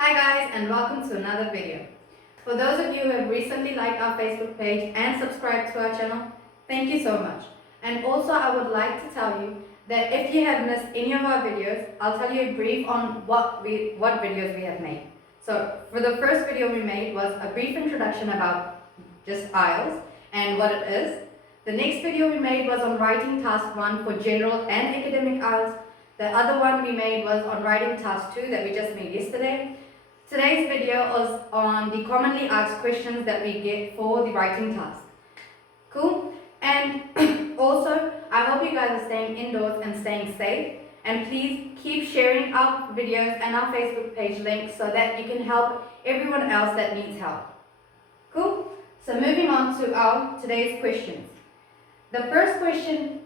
Hi guys, and welcome to another video. For those of you who have recently liked our Facebook page and subscribed to our channel, thank you so much. And also I would like to tell you that if you have missed any of our videos, I'll tell you a brief on what videos we have made. So for the first video we made was a brief introduction about just IELTS and what it is. The next video we made was on writing task 1 for general and academic IELTS. The other one we made was on writing task 2 that we just made yesterday. Today's video is on the commonly asked questions that we get for the writing task. Cool? And also, I hope you guys are staying indoors and staying safe. And please keep sharing our videos and our Facebook page links so that you can help everyone else that needs help. Cool? So moving on to our today's questions. The first question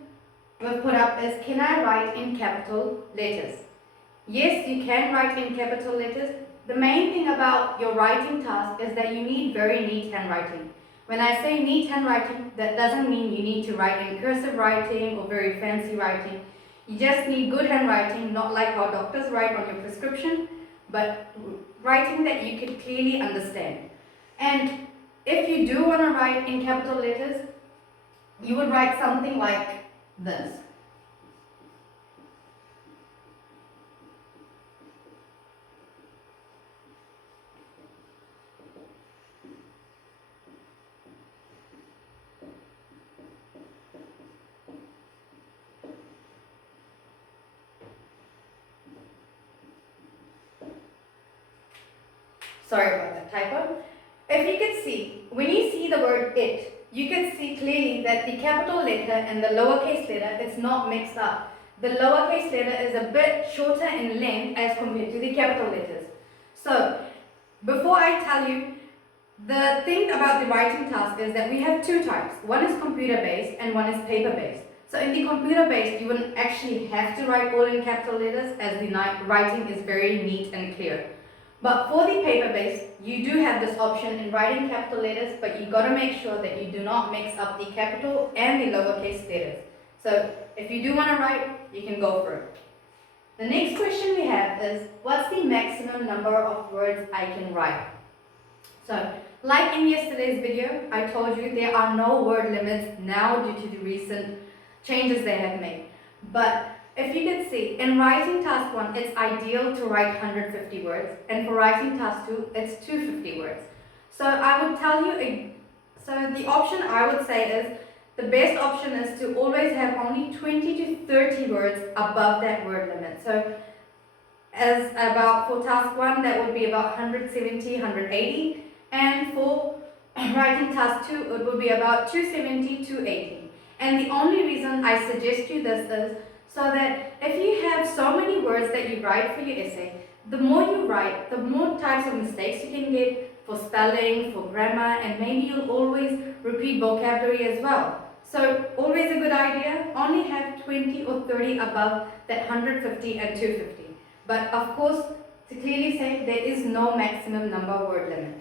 we've put up is, can I write in capital letters? Yes, you can write in capital letters. The main thing about your writing task is that you need very neat handwriting. When I say neat handwriting, that doesn't mean you need to write in cursive writing or very fancy writing. You just need good handwriting, not like how doctors write on your prescription, but writing that you can clearly understand. And if you do want to write in capital letters, you would write something like this. Sorry about that typo. If you can see, when you see the word it, you can see clearly that the capital letter and the lowercase letter is not mixed up. The lowercase letter is a bit shorter in length as compared to the capital letters. So, before I tell you, the thing about the writing task is that we have two types. One is computer-based and one is paper-based. So in the computer-based, you wouldn't actually have to write all in capital letters as the writing is very neat and clear. But for the paper-based, you do have this option in writing capital letters, but you got to make sure that you do not mix up the capital and the lowercase letters. So if you do want to write, you can go for it. The next question we have is, what's the maximum number of words I can write? So, like in yesterday's video, I told you there are no word limits now due to the recent changes they have made. But if you can see, in writing task 1, it's ideal to write 150 words, and for writing task 2, it's 250 words. So I would tell you, so the option I would say is, the best option is to always have only 20 to 30 words above that word limit. So as for task 1, that would be about 170, 180, and for writing task 2, it would be about 270, 280. And the only reason I suggest you this is so that if you have so many words that you write for your essay, the more you write, the more types of mistakes you can get for spelling, for grammar, and maybe you'll always repeat vocabulary as well. So always a good idea, only have 20 or 30 above that 150 and 250. But of course, to clearly say, there is no maximum number word limit.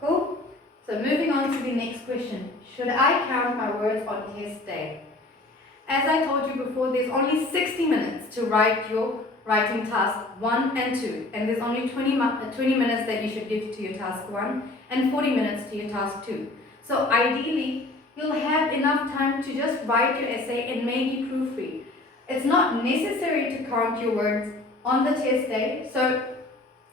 Cool? So moving on to the next question. Should I count my words on test day? As I told you before, there's only 60 minutes to write your writing task 1 and 2. And there's only 20 minutes that you should give to your task 1 and 40 minutes to your task 2. So ideally, you'll have enough time to just write your essay and maybe proofread. It's not necessary to count your words on the test day. So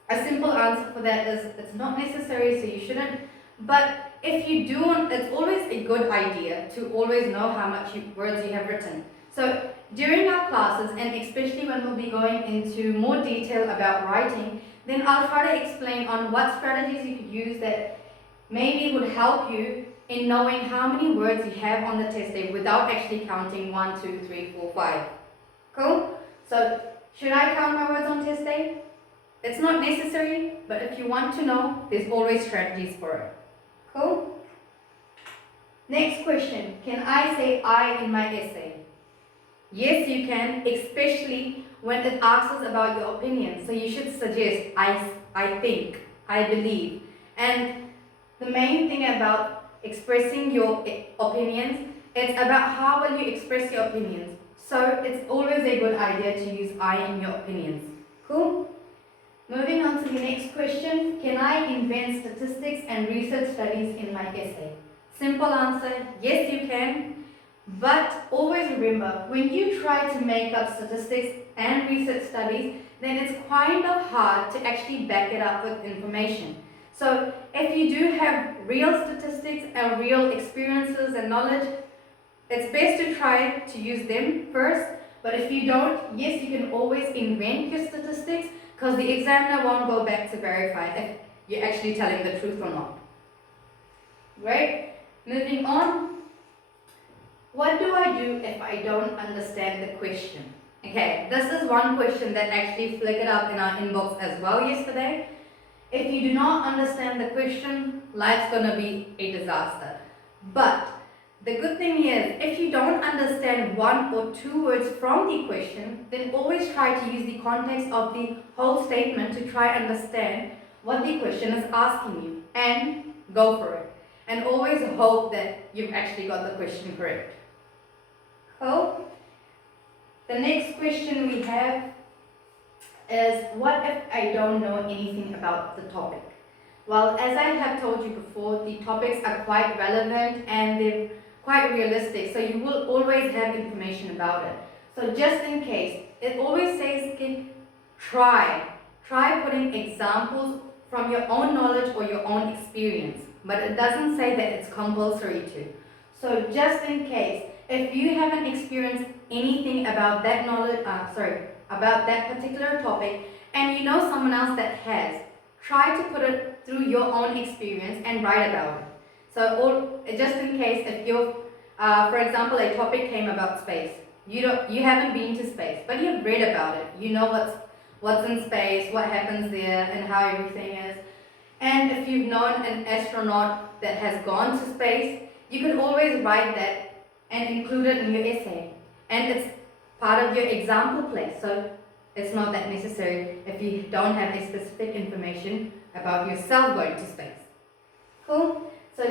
a simple answer for that is it's not necessary, so you shouldn't. But if you do, it's always a good idea to always know how much words you have written. So during our classes, and especially when we'll be going into more detail about writing, then I'll try to explain on what strategies you could use that maybe would help you in knowing how many words you have on the test day without actually counting 1, 2, 3, 4, 5. Cool? So should I count my words on test day? It's not necessary, but if you want to know, there's always strategies for it. Cool? Next question. Can I say I in my essay? Yes, you can, especially when it asks us about your opinion. So you should suggest I think, I believe. And the main thing about expressing your opinions, it's about how will you express your opinions. So it's always a good idea to use I in your opinions. Cool? Moving on to the your next question. Can I invent statistics and research studies in my essay? Simple answer, yes you can. But always remember, when you try to make up statistics and research studies, then it's kind of hard to actually back it up with information. So if you do have real statistics and real experiences and knowledge, it's best to try to use them first. But if you don't, yes, you can always invent your statistics, because the examiner won't go back to verify if you're actually telling the truth or not. Great. Moving on. What do I do if I don't understand the question? Okay, this is one question that actually flickered up in our inbox as well yesterday. If you do not understand the question, life's gonna be a disaster. But the good thing is, if you don't understand one or two words from the question, then always try to use the context of the whole statement to try and understand what the question is asking you, and go for it. And always hope that you've actually got the question correct. Cool. The next question we have is, what if I don't know anything about the topic? Well, as I have told you before, the topics are quite relevant and they're quite realistic, so you will always have information about it. So just in case, it always says, try putting examples from your own knowledge or your own experience, but it doesn't say that it's compulsory to. So just in case, if you haven't experienced anything about that knowledge, about that particular topic, and you know someone else that has, try to put it through your own experience and write about it. So just in case, if you're, for example, a topic came about space, you haven't been to space, but you've read about it. You know what's in space, what happens there, and how everything is. And if you've known an astronaut that has gone to space, you can always write that and include it in your essay. And it's part of your example place, so it's not that necessary if you don't have a specific information about yourself going to space. Cool? So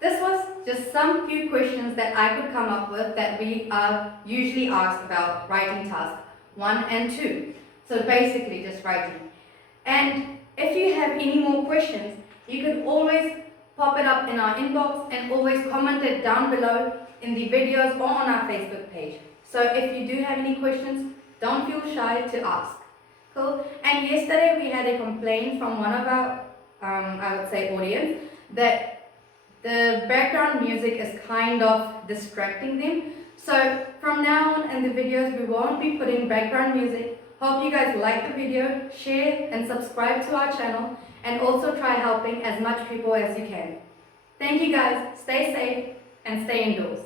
this was just some few questions that I could come up with that we are usually asked about writing task 1 and 2. So basically just writing. And if you have any more questions, you can always pop it up in our inbox and always comment it down below in the videos or on our Facebook page. So if you do have any questions, don't feel shy to ask. Cool? And yesterday we had a complaint from one of our, I would say, audience, that the background music is kind of distracting them. So from now on in the videos, we won't be putting background music. Hope you guys like the video, share and subscribe to our channel, and also try helping as much people as you can. Thank you guys, stay safe and stay indoors.